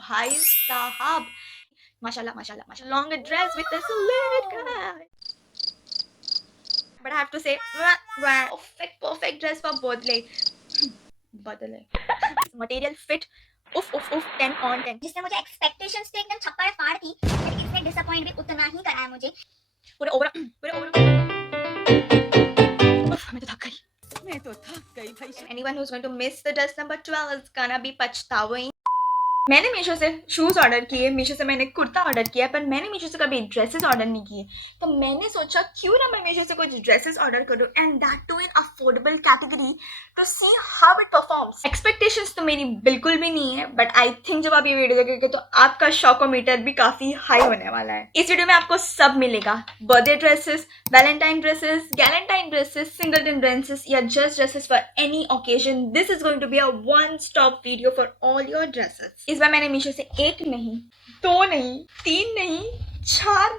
भाई साहब, माशाल्लाह माशाल्लाह माशाल्लाह, long dress with the slit guy. But I have to say, perfect dress for birthday. बदले मटेरियल फिट, उफ उफ उफ, 10 on 10. जिससे मुझे एक्सपेक्टेशंस थे एकदम छप्पर फाड़ थी, लेकिन इसने डिसअपॉइंट भी उतना ही करा है मुझे। पूरे ओवर मैं तो थक गई भाई. Anyone who's going to miss the dress number 12 is gonna be पछतावा. मैंने मीशो से शूज़ ऑर्डर किए, मीशो से मैंने कुर्ता ऑर्डर किया, पर मैंने मीशो से कभी ड्रेसेस ऑर्डर नहीं किए. तो मैंने सोचा क्यों ना मैं मीशो से कुछ ड्रेसेस ऑर्डर करूं, and that too in affordable category, to see how it performs. Expectations तो मेरी बिल्कुल भी नहीं है, बट आई थिंक जब आप ये वीडियो देखेंगे तो आपका शौकोमीटर भी काफ़ी हाई होने वाला है. इस वीडियो में आपको सब मिलेगा, birthday dresses, valentine dresses, galentine dresses, singleton dresses या just dresses for any occasion. This is going to be a one stop video for all your dresses. इस बार मैंने मीशो से 1 नहीं, 2 नहीं, 3 नहीं, 4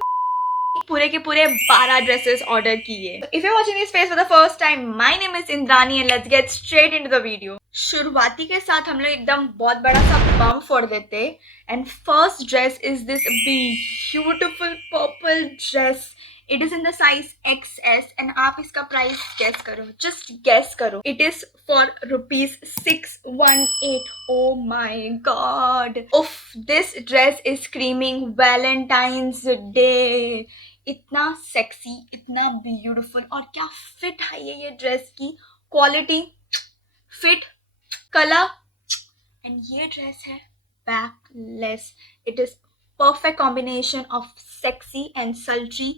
पूरे के पूरे 12 ड्रेसेस ऑर्डर किए. If you watching this face for the first time, my name is Indrani and let's get straight into the video. शुरुआती के साथ हम लोग एकदम बहुत बड़ा सा बम फोड़ देते. And first dress is this beautiful purple dress. It is in the size XS and आप इसका प्राइस गेस करो, just guess करो. It is for rupees 618. Oh my god. Uff, this dress is screaming Valentine's Day. इतना सेक्सी, इतना ब्यूटीफुल, और क्या फिट है ये ड्रेस की. क्वालिटी, फिट, कलर, एंड ये ड्रेस है backless. It is perfect combination of sexy and sultry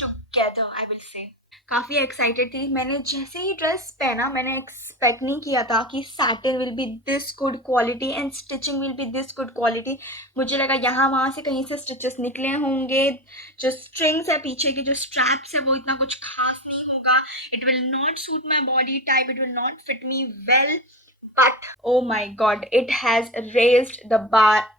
together, I will say. काफ़ी एक्साइटेड थी. मैंने जैसे ही ड्रेस पहना, मैंने एक्सपेक्ट नहीं किया था कि satin will be this good quality and stitching will be this good quality. मुझे लगा यहाँ वहाँ से कहीं से स्टिचेस निकले होंगे. जो स्ट्रिंग्स है पीछे की, जो स्ट्रैप्स है, वो इतना कुछ खास नहीं होगा. It will not suit my body type, it will not fit me well. But oh my god, it has raised the bar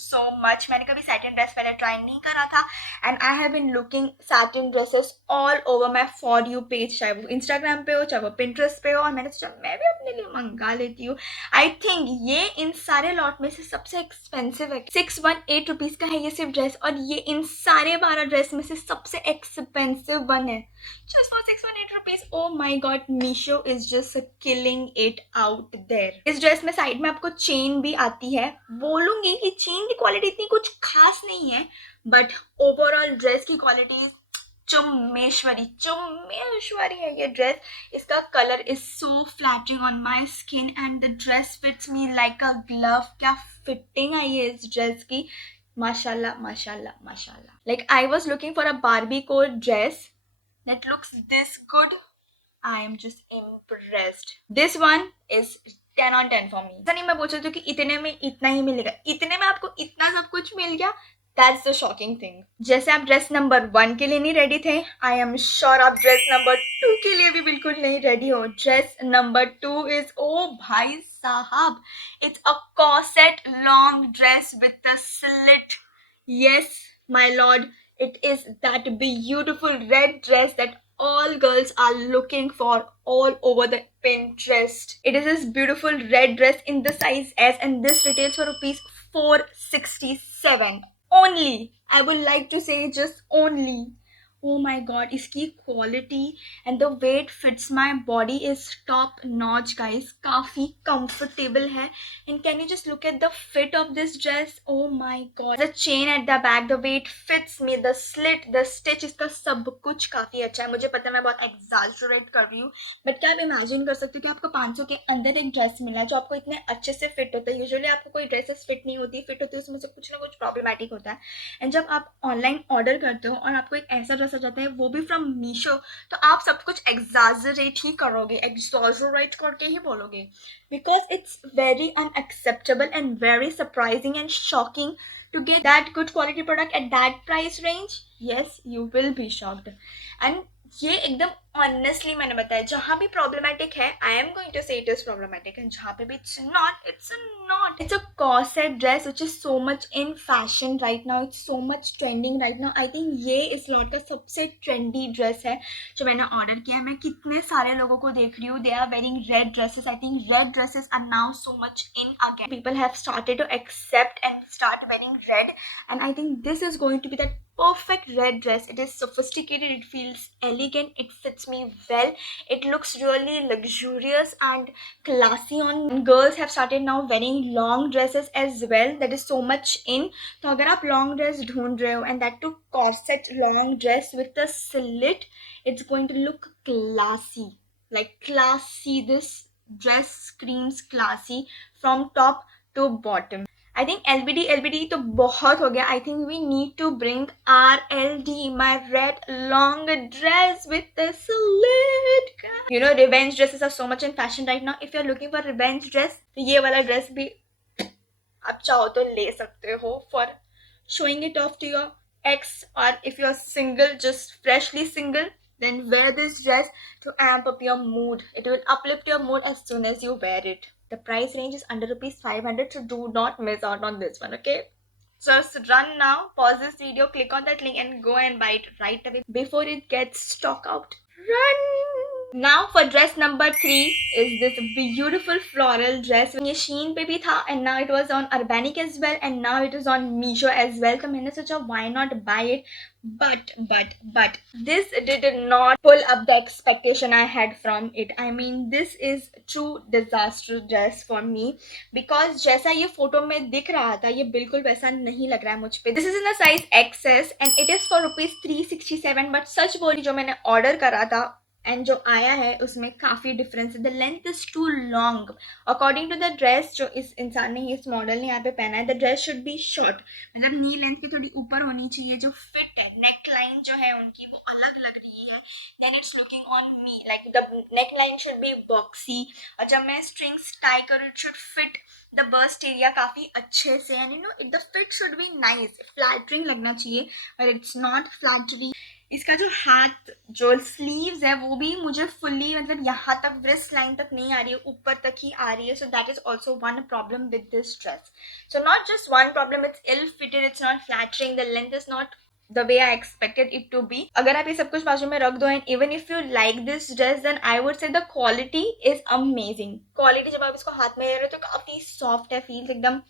so much. मैंने कभी सैटिन ड्रेस पहले ट्राई नहीं करा था, and I have been looking satin dresses all over my for you page, चाहे वो इंस्टाग्राम पे हो, चाहे वो पिंटरेस्ट पे हो, और मैंने सोचा मैं भी अपने लिए मंगा लेती हूँ. आई थिंक ये इन सारे लॉट में से सबसे एक्सपेंसिव है. 618 रुपीज़ का है ये सिर्फ ड्रेस, और ये इन सारे 12 ड्रेस में से सबसे एक्सपेंसिव वन है. Just for 618 rupees. Oh my god, Meesho is just killing it out there. इस ड्रेस में साइड में आपको चेन भी आती है. बोलूंगी कि चेन की क्वालिटी इतनी कुछ खास नहीं है, बट ओवरऑल ड्रेस की क्वालिटी चुम्मेश्वरी है ये ड्रेस. इसका colour is so flattering on my skin and the dress fits me like a glove. क्या फिटिंग आई है इस ड्रेस की, माशाल्लाह माशाल्लाह माशाल्लाह. Like I was looking for a Barbie core dress that looks this good. I am just impressed. This one is 10 on 10 for me. ऐसा नहीं मैं बोल सकती हूँ कि इतने में इतना ही मिलेगा, इतने में आपको इतना सब कुछ मिल गया. That's the shocking thing. जैसे आप ड्रेस नंबर 1 के लिए नहीं रेडी थे, आई एम श्योर आप ड्रेस नंबर 2 के लिए भी बिल्कुल नहीं रेडी हो. ड्रेस नंबर 2 इज, ओ भाई साहब, it's a corset long dress with a slit. Yes, my lord, it is that beautiful red dress that all girls are looking for all over the Pinterest. It is this beautiful red dress in the size S, and this retails for rupees 467 only. I would like to say just only. Oh my god, इसकी quality and the way it fits my body is top notch guys. काफ़ी comfortable है. And can you just look at the fit of this dress. Oh my god, the chain at the back, the way it fits me, the slit, the stitch, इसका सब कुछ काफ़ी अच्छा है. मुझे पता है मैं बहुत एग्जैजरेट कर रही हूँ, बट क्या आप इमेजिन कर सकते हो कि आपको 500 के अंदर एक ड्रेस मिला है जो आपको इतने अच्छे से फिट होता है. यूजुअली आपको कोई ड्रेसेस फिट नहीं होती, फिट होती है उसमें से कुछ ना कुछ प्रॉब्लमेटिक होता है. एंड जब आप ऑनलाइन ऑर्डर करते हो और आपको एक ऐसा ड्रेस आ जाता है, वो भी फ्रॉम मीशो, तो आप सब कुछ एग्जैजरेट ही करोगे, एग्जैजरेट करके ही बोलोगे, because it's very unacceptable and very surprising and shocking to get that good quality product at that price range. Yes, you will be shocked. And ये एकदम ऑनेस्टली मैंने बताया जहाँ भी प्रॉब्लमेटिक है आई एम गोइंग टू से इट इज प्रॉब्लमेटिक, एंड जहाँ पे भी it's not it's a corset dress which is so much in fashion right now, it's so much trending right now. I think ये इस लॉट का सबसे ट्रेंडी ड्रेस है जो मैंने ऑर्डर किया है. मैं कितने सारे लोगों को देख रही हूँ, they are wearing red dresses. I think red dresses are now so much in again. People have started to accept and start wearing red, and I think this is going to be that perfect red dress. It is sophisticated, it feels elegant, it fits me well, it looks really luxurious and classy on. Girls have started now wearing long dresses as well, that is so much in. तो अगर आप long dress ढूंढ रहे हो and that too corset long dress with a slit, it's going to look classy, like classy. This dress screams classy from top to bottom. I think LBD तो बहुत हो गया. I think we need to bring RLD, my red long dress with the slit. You know, revenge dresses are so much in fashion right now. If you're looking for revenge dress, तो ये वाला dress भी आप चाहो तो ले सकते हो for showing it off to your ex, or if you're single, just freshly single, then wear this dress to amp up your mood. It will uplift your mood as soon as you wear it. The price range is under rupees 500, so do not miss out on this one, okay? So just run now, pause this video, click on that link and go and buy it right away before it gets stock out. Run! Now for dress number 3 is this beautiful floral dress. ये Shein पे भी था and now it was on Urbanic as well and now it is on Meesho as well. तो मैंने सोचा why not buy it, but this did not pull up the expectation I had from it. I mean this is true disaster dress for me because जैसा ये फोटो में दिख रहा था ये बिल्कुल वैसा नहीं लग रहा है मुझ पे. This is in the size XS and it is for rupees 367, but सच बोली जो मैंने ऑर्डर करा था एंड जो आया है उसमें काफ़ी डिफरेंस है. The length is too long according to the dress जो इस इंसान ने, इस मॉडल ने यहाँ पे पहना है. The dress should be short, मतलब नी लेंथ की थोड़ी ऊपर होनी चाहिए. जो फिट है, नेक लाइन जो है उनकी वो अलग लग रही है. Then it's looking on me like the neckline should be boxy, और जब मैं स्ट्रिंग्स टाई करूँ it should fit the bust area काफ़ी अच्छे से. And you know it the fit should be nice, flattering लगना चाहिए, बट इट्स नॉट फ्लैटरी. इसका जो हाथ, जो स्लीव्स है वो भी मुझे फुल्ली मतलब यहाँ तक ब्रेस्ट लाइन तक नहीं आ रही है, ऊपर तक ही आ रही है. So that is also one problem with this dress. So not just one problem, it's ill fitted, it's not flattering, the length is not the way I expected it to be. अगर आप ये सब कुछ बाजू में रख दो and even if you like this dress then I would say the quality is amazing. Quality जब आप इसको हाथ में ले रहे हो तो काफ़ी सॉफ्ट है, फील एकदम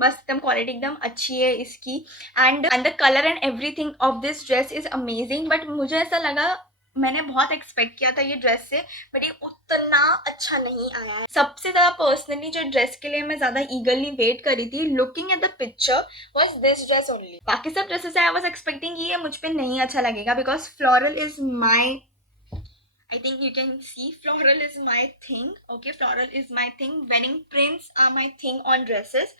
मस्त, एकदम क्वालिटी एकदम अच्छी है इसकी. And the colour and everything of this dress is amazing. But मुझे ऐसा लगा, मैंने बहुत एक्सपेक्ट किया था ये ड्रेस से, बट ये उतना अच्छा नहीं आया. सबसे ज़्यादा पर्सनली जो ड्रेस के लिए मैं ज़्यादा ईगरली वेट करी थी looking at the picture was this dress only. बाकी सब ड्रेसेस आई वॉज एक्सपेक्टिंग ये मुझ पर नहीं अच्छा लगेगा because floral is my, I think you can see floral is my thing. Okay, floral is my thing. Wedding prints are my thing on dresses.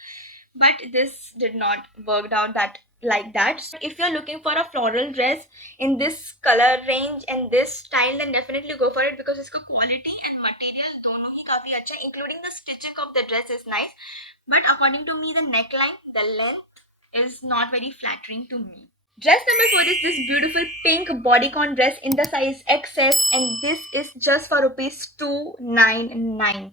But this did not work out that like that. So if you're looking for a floral dress in this color range and this style, then definitely go for it because इसका quality and material दोनों ही काफी अच्छा है, including the stitching of the dress is nice. But according to me, the neckline, the length is not very flattering to me. Dress number 4 is this beautiful pink bodycon dress in the size XS and this is just for rupees 299.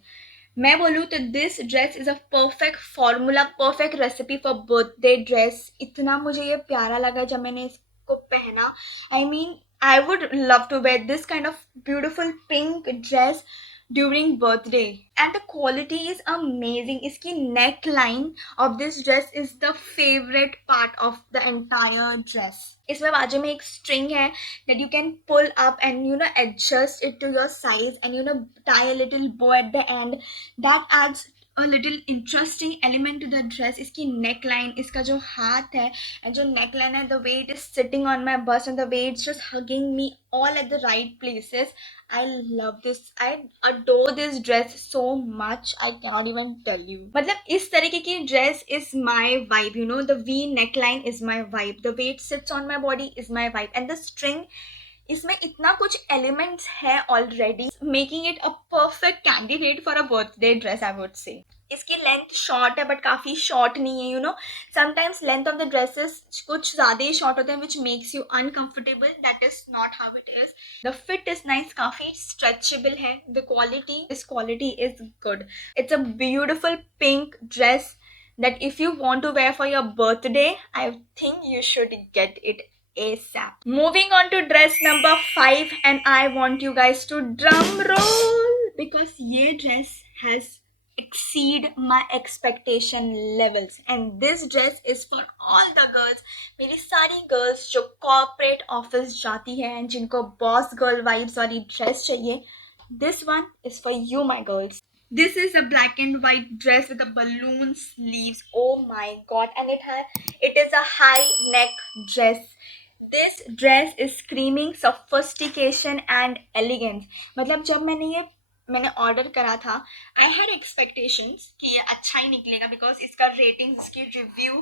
मैं बोलूँ तो this dress is a perfect formula, perfect recipe for birthday dress. इतना मुझे ये प्यारा लगा जब मैंने इसको पहना. I mean I would love to wear this kind of beautiful pink dress during birthday and the quality is amazing. Iski neckline of this dress is the favorite part of the entire dress. इसमें बाजू में एक string है that you can pull up and you know adjust it to your size and you know tie a little bow at the end. That adds a little interesting element to the dress. इसकी neckline, इसका जो हाथ है and जो neckline है, the way it is sitting on my bust and the way it's just hugging me all at the right places. I love this. I adore this dress so much. I cannot even tell you. मतलब इस तरीके की dress is my vibe. You know, the V neckline is my vibe. The way it sits on my body is my vibe. And the string, इसमें इतना कुछ elements है already, making it a perfect candidate for a birthday dress, I would say. इसकी length short है बट काफ़ी शॉर्ट नहीं है, you know sometimes length of the dresses कुछ ज़्यादा ही शॉर्ट होते हैं which makes you uncomfortable. That is not how it is. The fit is nice, काफ़ी स्ट्रेचेबल है. The quality is good. It's a beautiful pink dress that if you want to wear for your birthday, I think you should get it ASAP. Moving on to dress number 5, and I want you guys to drum roll because ये dress has exceed my expectation levels, and this dress is for all the girls. मेरी सारी girls जो corporate office जाती है and जिनको boss girl vibes वाली dress चाहिए, this one is for you, my girls. This is a black and white dress with a balloon sleeves. Oh my god, and it is a high neck dress. This dress is screaming sophistication and elegance. मतलब जब मैंने ऑर्डर करा था, I had expectations कि ये अच्छा ही निकलेगा बिकॉज इसका रेटिंग, इसकी review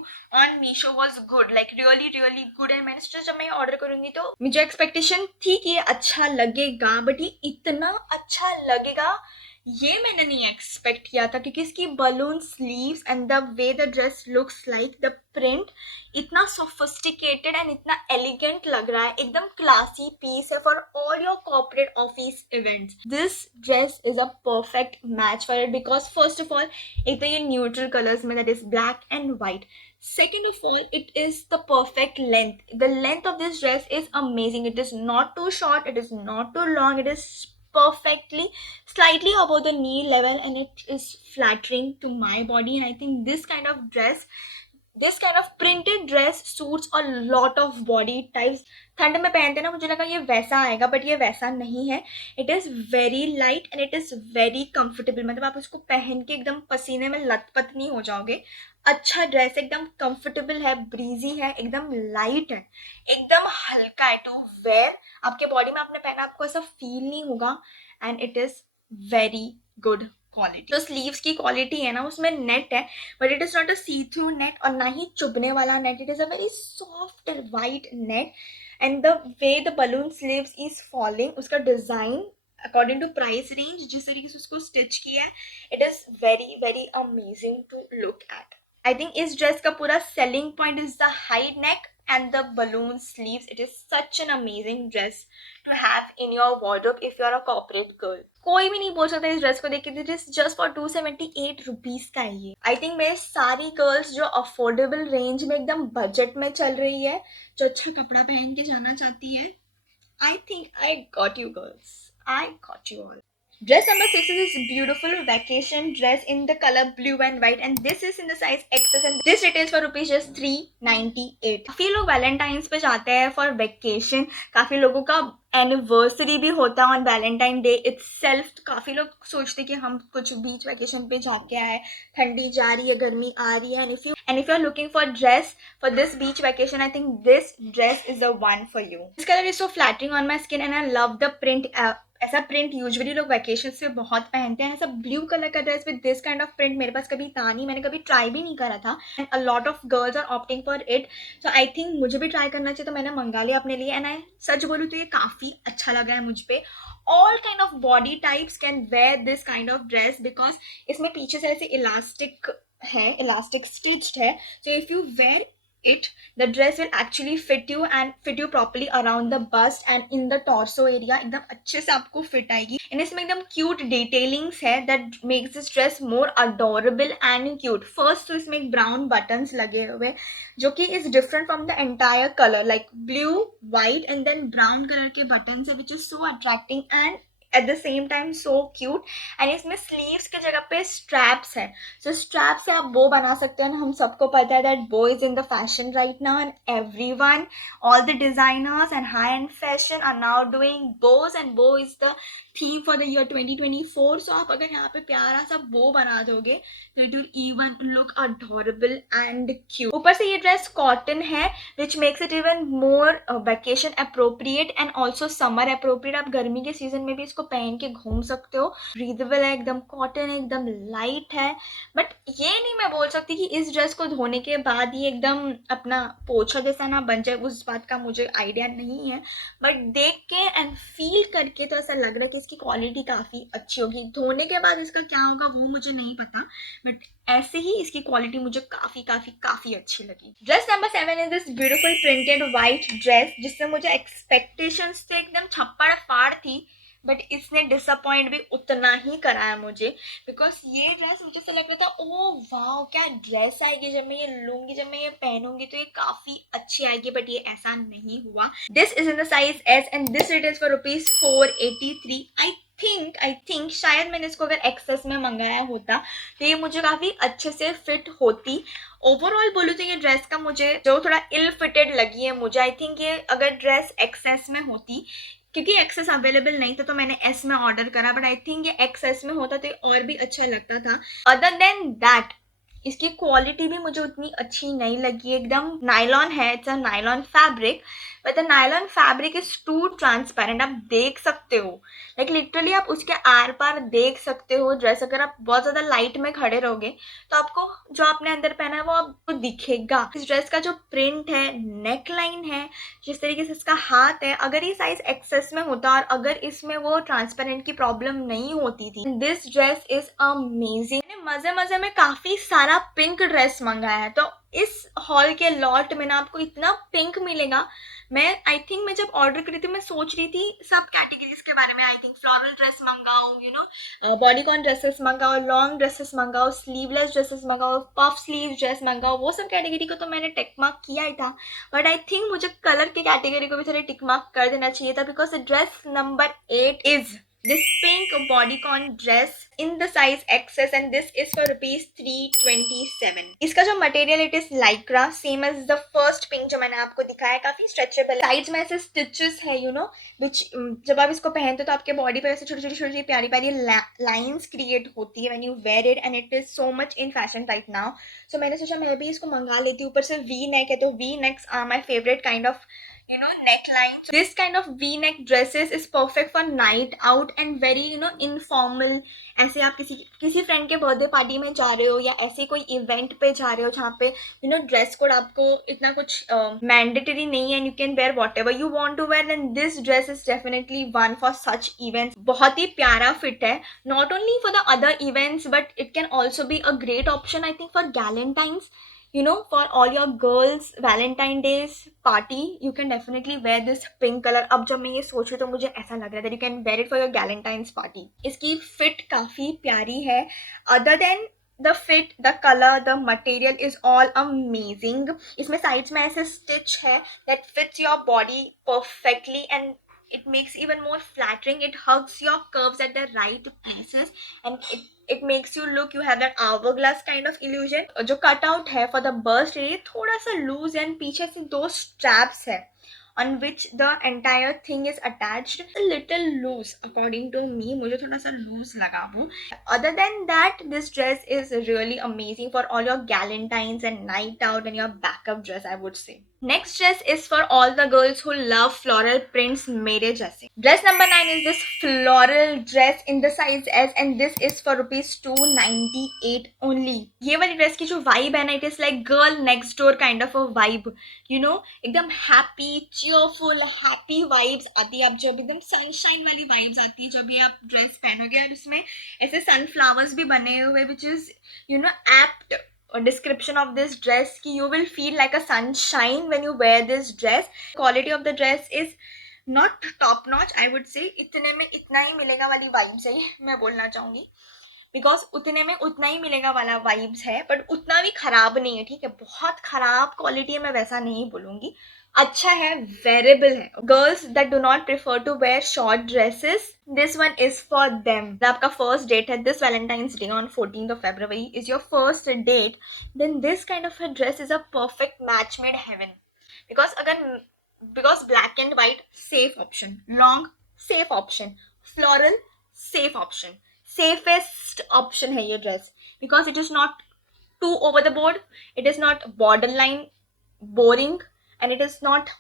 on Meesho was good, like really really good. And मैंने सोचा जब मैं ऑर्डर करूंगी तो मुझे एक्सपेक्टेशन थी कि ये अच्छा लगेगा, बट ये इतना अच्छा लगेगा ये मैंने नहीं एक्सपेक्ट किया था, क्योंकि इसकी balloon sleeves and the way the dress looks like, the print इतना सोफिस्टिकेटेड एंड इतना एलिगेंट लग रहा है. एकदम क्लासी पीस है for all your corporate office events. This dress is a perfect match for it because first of all एक तो ये न्यूट्रल कलर्स में, that is black and white. Second of all, it is the perfect length. The length of this dress is amazing. It is not too short, it is not too long, it is perfectly slightly above the knee level, and it is flattering to my body. And I think this kind of printed dress suits a lot of body types. ठंड में पहनते ना, मुझे लगा ये वैसा आएगा, बट ये वैसा नहीं है. It is very light and it is very comfortable. मतलब आप उसको पहन के एकदम पसीने में लथपथ नहीं हो जाओगे. अच्छा ड्रेस, एकदम कंफर्टेबल है, ब्रीजी है, एकदम लाइट है, एकदम हल्का है टू वेयर. आपके बॉडी में आपने पहना, आपको ऐसा फील नहीं होगा. And it is very good quality. तो स्लीव्स की क्वालिटी है ना, उसमें नेट है, but it is not a see through net और ना ही चुभने वाला नेट. It is a very soft white net. And the way the balloon sleeves is falling, उसका design according to price range जिस तरीके से उसको स्टिच किया है, it is very very amazing to look at. I think इस ड्रेस का पूरा selling point is the high neck and the balloon sleeves. It is such an amazing dress to have in your wardrobe if you are a corporate girl. कोई भी नहीं बोल सकता इस ड्रेस को देख के दिस इज जस्ट फॉर 278 रुपीज का है ये. आई थिंक मेरे सारी गर्ल्स जो अफोर्डेबल रेंज में एकदम बजट में चल रही है, जो अच्छा कपड़ा पहन के जाना चाहती है, I think I got you girls. I got you all. Dress number 6 is this beautiful vacation dress in the color blue and white, and this is in the size XS, and this retails for rupees just 398. काफ़ी लोग वैलेंटाइंस पे जाते हैं for vacation. काफ़ी लोगों का एनिवर्सरी भी होता है ऑन वैलेंटाइन डे इटसेल्फ. काफ़ी लोग सोचते हैं कि हम कुछ बीच वेकेशन पे जाके आए, ठंडी जा रही है, गर्मी आ रही है. And if you are looking for dress for this beach vacation, I think this dress is the one for you. This colour is so flattering on my skin and I love the print. ऐसा print usually लोग vacation से बहुत पहनते हैं. ऐसा blue colour का dress with this kind of print मेरे पास कभी था नहीं, मैंने कभी ट्राई भी नहीं करा था. And a lot of girls are opting for it, so I think मुझे भी ट्राई करना चाहिए, तो मैंने मंगा लिया अपने लिए. एंड आई सच बोलूँ तो ये काफ़ी अच्छा लगा है मुझ पे. All kind of body types can wear this kind of dress because इसमें पीछे से ऐसे इलास्टिक है, इलास्टिक स्टिच्ड है. So if you wear it, the dress will actually fit you properly around the bust and in the torso area. एकदम अच्छे से आपको फिट आएगी. एंड इसमें एकदम क्यूट डिटेलिंग्स है that makes this dress more adorable and cute. First तो इसमें एक ब्राउन बटन्स लगे हुए जो कि is different from the entire colour, like blue white and then brown colour के बटन्स है which is so attracting and at the same time so cute. and इसमें sleeves की जगह पे straps है. so straps से आप bow बना सकते हैं. हम सबको पता है that bow is in the fashion right now, and everyone, all the designers and high-end fashion are now doing bows, and bow is the theme for the year 2024. so आप अगर यहाँ पे प्यारा सा bow बना दोगे तो it will even look adorable and cute. ऊपर से ये dress cotton है which makes it even more vacation appropriate and also summer appropriate. आप गर्मी के सीजन में भी इसको पहन के घूम सकते हो, ब्रीदेबल है, एकदम कॉटन है, एकदम लाइट है। बट ये नहीं मैं बोल सकती कि इस ड्रेस को धोने के बाद ये एकदम अपना पोछा जैसा ना बन जाए, उस बात का मुझे आइडिया नहीं है। बट देख के एंड फील करके तो ऐसा लग रहा है कि इसकी क्वालिटी काफ़ी अच्छी होगी। धोने के बाद इसका क्या होगा वो मुझे नहीं पता, बट ऐसे ही इसकी क्वालिटी मुझे काफ़ी अच्छी लगी। Dress number 7 is this beautiful printed white dress, जिससे मुझे एक्सपेक्टेशंस से एकदम छप्पड़ फाड़ थी, बट इसने डिसअपॉइंट भी उतना ही कराया मुझे। बिकॉज ये ड्रेस मुझे ऐसा लग रहा था ओ वाह क्या ड्रेस आएगी, जब मैं ये लूंगी, जब मैं ये पहनूंगी तो ये काफी अच्छी आएगी, बट ये ऐसा नहीं हुआ। This is in the size S and this it is for ₹483। I think शायद मैंने इसको अगर एक्सेस में मंगाया होता तो ये मुझे काफी अच्छे से फिट होती। ओवरऑल बोलूँ तो ये ड्रेस का मुझे जो थोड़ा इल फिटेड लगी है मुझे, आई थिंक ये अगर ड्रेस एक्सेस में होती, क्योंकि एक्सेस अवेलेबल नहीं था तो मैंने एस में ऑर्डर करा, बट आई थिंक ये एक्सेस में होता तो और भी अच्छा लगता था। अदर देन दैट इसकी क्वालिटी भी मुझे उतनी अच्छी नहीं लगी। एकदम नायलॉन है, it's a nylon fabric, but the nylon fabric is too transparent. आप देख सकते हो, लाइक लिटरली आप उसके आर पार देख सकते हो ड्रेस। अगर आप बहुत ज़्यादा लाइट में खड़े रहोगे तो आपको जो आपने अंदर पहना है वो आपको दिखेगा। इस ड्रेस का जो प्रिंट है, नेक लाइन है, जिस तरीके से इसका हाथ है, अगर ये साइज एक्सेस में होता और अगर इसमें वो ट्रांसपेरेंट की प्रॉब्लम नहीं होती थी, दिस ड्रेस इज अमेजिंग। मैंने मजे में काफी सारा पिंक ड्रेस मंगाया है, तो इस हॉल के लॉट में ना आपको इतना पिंक मिलेगा। मैं आई थिंक मैं जब ऑर्डर करी थी मैं सोच रही थी सब कैटेगरीज के बारे में। आई थिंक फ्लोरल ड्रेस मंगाओ, यू नो बॉडीकॉन ड्रेसेस मंगाओ, लॉन्ग ड्रेसेस मंगाओ, स्लीवलेस ड्रेसेस मंगाओ, पफ स्लीव ड्रेस मंगाओ, वो सब कैटेगरी को तो मैंने टिक मार्क किया ही था। बट आई थिंक मुझे कलर की कैटेगरी को भी थोड़ा टिक मार्क कर देना चाहिए था, because dress number 8 is this pink bodycon dress in the size XS and this is for ₹327। इसका जो material it is lycra, same as the first pink जो मैंने आपको दिखाया, काफी स्ट्रेचेबल। साइड्स में ऐसे स्टिचेस है, यू नो, विच जब आप इसको पहनते हो तो आपके बॉडी पर ऐसे छोटी छोटी प्यारी प्यारी लाइंस क्रिएट होती है when you wear it, and it is so much in fashion right now. So मैंने सोचा मैं भी इसको मंगा लेती हूँ। ऊपर से वी नेक है, तो V necks are my favourite kind of neckline. So this kind of V-neck dresses is perfect for night out and very informal. ऐसे आप किसी फ्रेंड के बर्थडे पार्टी में जा रहे हो या ऐसे कोई इवेंट पे जा रहे हो जहाँ पे ड्रेस कोड आपको इतना कुछ मैंडेटरी नहीं है, and you can wear whatever you want to wear, then this dress is definitely one for such events. बहुत ही प्यारा फिट है, not only for the other events but it can also be a great option I think for galentines. For all your girls Valentine Days party, you can definitely wear this pink color. अब जब मैं ये सोच रही तो मुझे ऐसा लग रहा है that you can wear it for your Valentine's party. इसकी fit काफ़ी प्यारी है. Other than the fit, the color, the material is all amazing. इसमें sides में ऐसे stitch है that fits your body perfectly and it makes even more flattering. It hugs your curves at the right places and it makes you look, you have that hourglass kind of illusion. जो cutout है for the bust area थोड़ा सा loose है, and पीछे से 2 straps है on which the entire thing is attached. A little loose according to me, मुझे थोड़ा सा loose लगा वो. Other than that, this dress is really amazing for all your galantines and night out and your backup dress, I would say. Next dress is for all the girls who love floral prints मेरे जैसे. Dress number 9 is this floral dress in the size S and this is for ₹298 only. ये वाली dress की जो vibe है ना, it is like girl next door kind of a vibe. एकदम happy, cheerful, happy vibes आती है। अब जब एकदम sunshine वाली vibes आती है जब ये आप dress पहनोगे, और उसमें ऐसे sunflowers भी बने हुए, which is apt description of this dress कि you will feel like a sunshine when you wear this dress. Quality of the dress is not top notch, I would say. इतने में इतना ही मिलेगा वाली vibes है मैं बोलना चाहूँगी, बिकॉज उतने में उतना ही मिलेगा वाला वाइब्स है, बट उतना भी खराब नहीं है, ठीक है। बहुत खराब क्वालिटी है मैं वैसा नहीं बोलूँगी, अच्छा है, वेरेबल है। Girls that do not prefer to wear short dresses, this one is for them. आपका फर्स्ट डेट है this Valentine's day on 14th of February is your first date, then this kind of a dress is a perfect match made heaven. Because black and white safe option, long safe option, floral safe option, safest option है ये ड्रेस, because it is not too over the board, it is not borderline boring, and it is not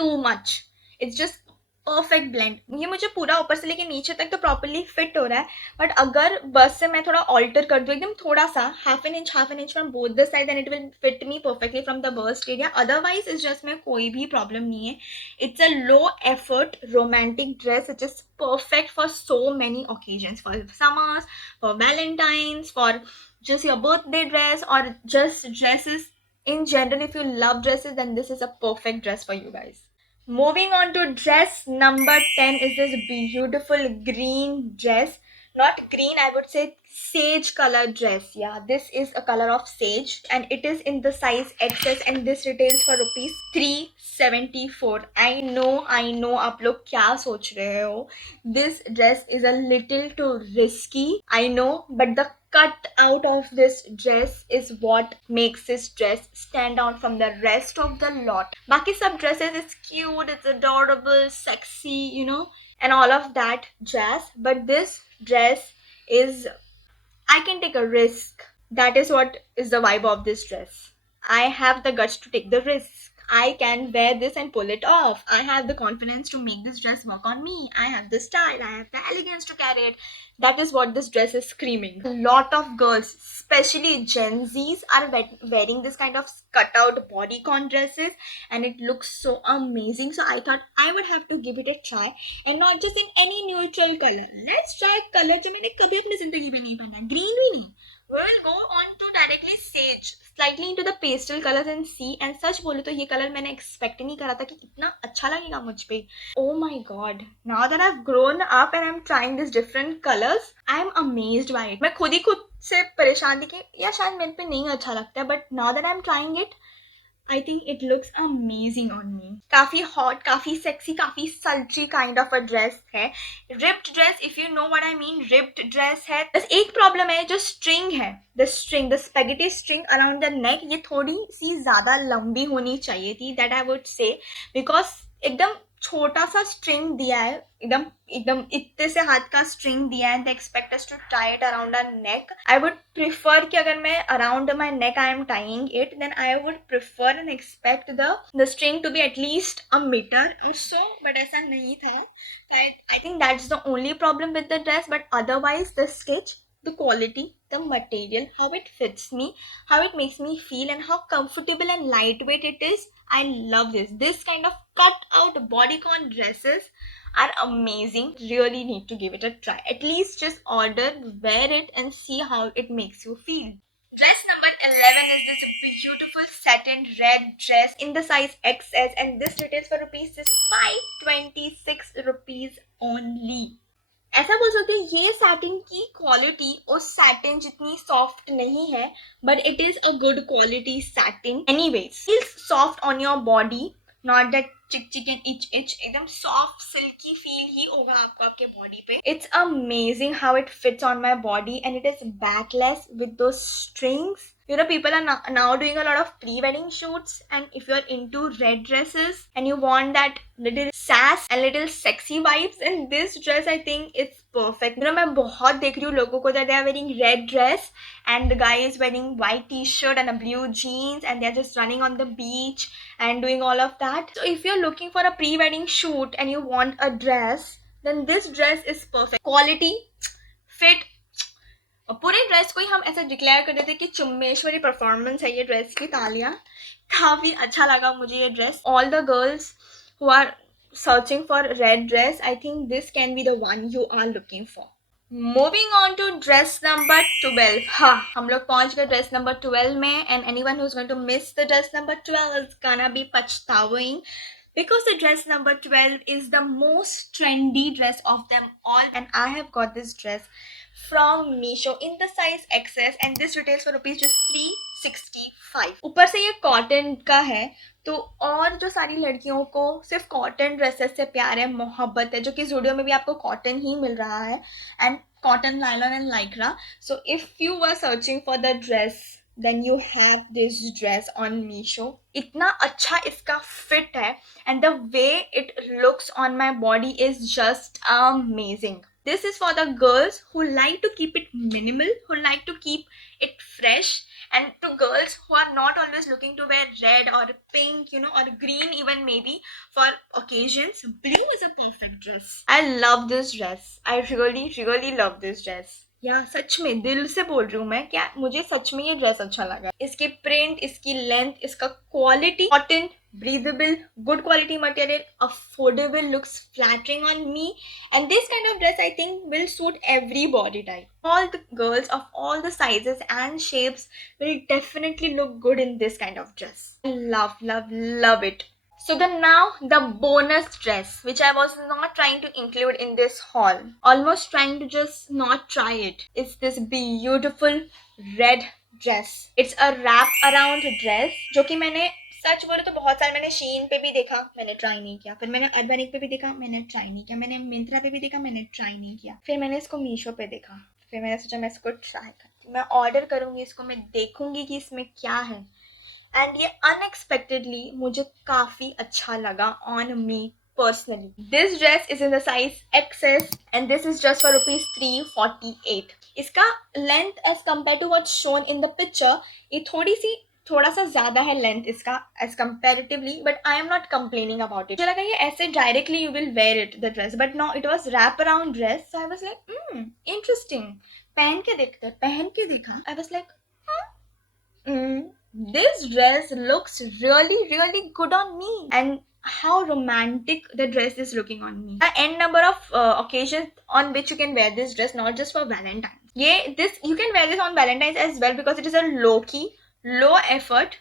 too much. It's just perfect blend. ये मुझे पूरा ऊपर से लेके नीचे तक तो प्रॉपरली फिट हो रहा है, बट अगर बस से मैं थोड़ा ऑल्टर कर दूँ एकदम थोड़ा सा, half an inch from both the side, and it will fit me perfectly from the bust area. Otherwise इस ड्रेस में कोई भी प्रॉब्लम नहीं है। It's a low effort romantic dress which is perfect for so many occasions, for summers, for valentines, for just your birthday dress, or just dresses in general. If you love dresses, then this is a perfect dress for you guys. Moving on to dress number 10 is this beautiful green dress. Not green, I would say sage color dress. Yeah, this is a color of sage and it is in the size XS and this retails for rupees 374. I know आप लोग क्या सोच रहे हो. This dress is a little too risky, I know, but the cut out of this dress is what makes this dress stand out from the rest of the lot. Baki sab dresses is cute, it's adorable, sexy, you know, and all of that jazz, but this dress is, I can take a risk. That is what is the vibe of this dress. I have the guts to take the risk. I can wear this and pull it off. I have the confidence to make this dress work on me. I have the style. I have the elegance to carry it. That is what this dress is screaming. A lot of girls, especially Gen Zs, are wearing this kind of cut-out bodycon dresses and it looks so amazing. So I thought I would have to give it a try, and not just in any neutral color. Let's try color जो मैंने कभी अपनी जिंदगी में नहीं पहना, green भी नहीं. We'll go on to directly sage, slightly into the pastel colors and see. And सच बोलूं तो ये कलर मैंने एक्सपेक्ट नहीं करा था कि इतना अच्छा लगेगा मुझ पे. Oh my god! Now that I've grown up and I'm trying these different colors, I'm amazed by it. मैं खुद ही खुद से परेशान थी कि या शायद मेरे पे नहीं अच्छा लगता है, but now that I'm trying it, I think it looks amazing on me. काफी hot, काफी sexy, काफी sultry kind of a dress है. Ripped dress, if you know what I mean, ripped dress है. बस एक problem है, जो string है, the spaghetti string around the neck, ये थोड़ी सी ज़्यादा लंबी होनी चाहिए थी, that I would say, because एकदम छोटा सा स्ट्रिंग दिया है, एकदम एकदम इतने से हाथ का स्ट्रिंग दिया है. They expect us to tie it around our neck. I would prefer कि अगर मैं around my neck I am tying it, then I would prefer and expect the string to be at least a metre so, but ऐसा नहीं था. I think that's the only problem with the dress, but otherwise the stitch, the quality, the material, how it fits me, how it makes me feel, and how comfortable and lightweight it is. I love this. This kind of cut out bodycon dresses are amazing. Really need to give it a try. At least just order, wear it and see how it makes you feel. Dress number 11 is this beautiful satin red dress in the size XS and this retails for rupees is 526 rupees only. ऐसा बोल सकते हैं ये सैटिन की क्वालिटी उस सैटिन जितनी सॉफ्ट नहीं है, but it is a good quality satin anyways. Feels soft on your body, not that चिक चिक एंड इच इच. एकदम सॉफ्ट सिल्की फील ही होगा आपको आपके बॉडी पे. It's amazing how it fits on my body and it is backless with दो strings. You know, people are now doing a lot of pre-wedding shoots, and if you're into red dresses and you want that little sass and little sexy vibes, and this dress I think it's perfect. You know, मैं बहुत देख रही हूँ लोगों को that they are wearing red dress and the guy is wearing white t-shirt and a blue jeans and they are just running on the beach and doing all of that. So if you're looking for a pre-wedding shoot and you want a dress, then this dress is perfect. Quality, fit, और पूरे ड्रेस को ही हम ऐसे डिक्लेयर कर देते कि चुम्बेश्वरी परफॉर्मेंस है ये ड्रेस की. तालियां. काफ़ी अच्छा लगा मुझे ये dress. All the girls who are searching for red dress, I think this can be the one you are looking for. Moving on to dress number 12. हाँ, हम लोग पहुंच गए ड्रेस नंबर 12 में, and anyone who is going to miss the dress number 12 is gonna be पछताविंग, because the dress number 12 is the most trendy dress of them all, and I have got this dress from Meesho in the size XS and this retails for rupees just 365. ऊपर से ये कॉटन का है, तो और जो सारी लड़कियों को सिर्फ कॉटन ड्रेसेस से प्यार है, मोहब्बत है, जो कि ज़ूडियो में भी आपको कॉटन ही मिल रहा है, and cotton, nylon and lycra. So if you are searching for the dress, then you have this dress on Meesho. इतना अच्छा इसका fit है and the way it looks on my body is just amazing. This is for the girls who like to keep it minimal, who like to keep it fresh And to girls who are not always looking to wear red or pink, you know, or green even maybe for occasions, blue is a perfect dress. I love this dress. I really love this dress. या सच में दिल से बोल रही हूँ मैं, क्या मुझे सच में ये ड्रेस अच्छा लगा. इसकी प्रिंट, इसकी लेंथ, इसका quality, cotton, breathable, good quality material, affordable, looks flattering on me, and this kind of dress I think will suit every body type. All the girls of all the sizes and shapes will definitely look good in this kind of dress. I love it. So then now the bonus dress, which I was not trying to include in this haul, almost trying to just not try it, is this beautiful red dress. It's a wrap around dress जो कि मैंने सच बोले तो बहुत सारे मैंने शीन पे भी देखा, मैंने ट्राई नहीं किया. फिर मैंने अर्बनिक पे भी देखा, मैंने ट्राई नहीं किया. मैंने मिंत्रा पे भी देखा, मैंने ट्राई नहीं किया. फिर मैंने इसको मीशो पे देखा. फिर मैंने सोचा मैं इसको ट्राई करती हूँ, मैं ऑर्डर करूँगी इसको, मैं देखूँगी कि इसमें क्या है. एंड ये अनएक्सपेक्टेडली मुझे काफ़ी अच्छा लगा on me personally. This dress is in the size XS and this is just for rupees 348. इसका length as compared to what's shown in the picture, ये थोड़ा सा ज़्यादा है लेंथ इसका as comparatively, but I am not complaining about it. मुझे लगा ये ऐसे directly you will wear it, the dress, but no, it was wrap around dress, so I was like, interesting. पहन के देखा, I was like, this dress looks really good on me. And how romantic the dress is looking on me. The n number of occasions on which you can wear this dress, not just for Valentine's. You can wear this on Valentine's as well because it is a low key, low effort.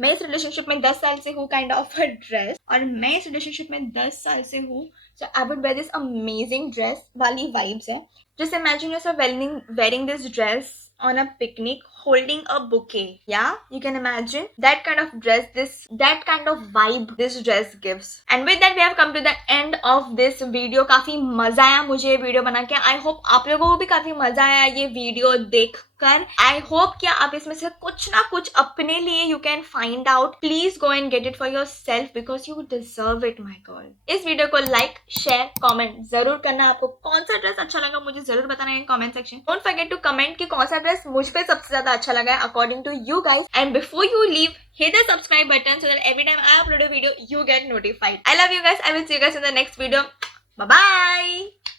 मैं इस रिलेशनशिप में 10 साल से हूँ kind of a dress, और मैं इस रिलेशनशिप में 10 साल से हूँ, so I would wear this amazing dress वाली वाइब्स है. Just imagine yourself wearing this dress on a picnic holding a bouquet. Yeah, you can imagine that kind of dress, that kind of vibe this dress gives. And with that we have come to the end of this video. काफी मजा आया मुझे ये वीडियो बना के. I hope आप लोगों को भी काफी मजा आया ये वीडियो देखकर. आई होप कि आप इसमें से कुछ ना कुछ अपने लिए you can find out. Please go and get it for your self because you deserve it my girl. इस वीडियो को लाइक, शेयर, कॉमेंट जरूर करना. आपको कौन सा ड्रेस अच्छा लगा मुझे जरूर बताना है comment section. Don't forget to comment कि कौन सा ड्रेस मुझ पे सबसे ज्यादा अच्छा लगा है according to you guys. And before you leave, hit the subscribe button so that every time I upload a video, you get notified. I love you guys. I will see you guys in the next video. Bye bye.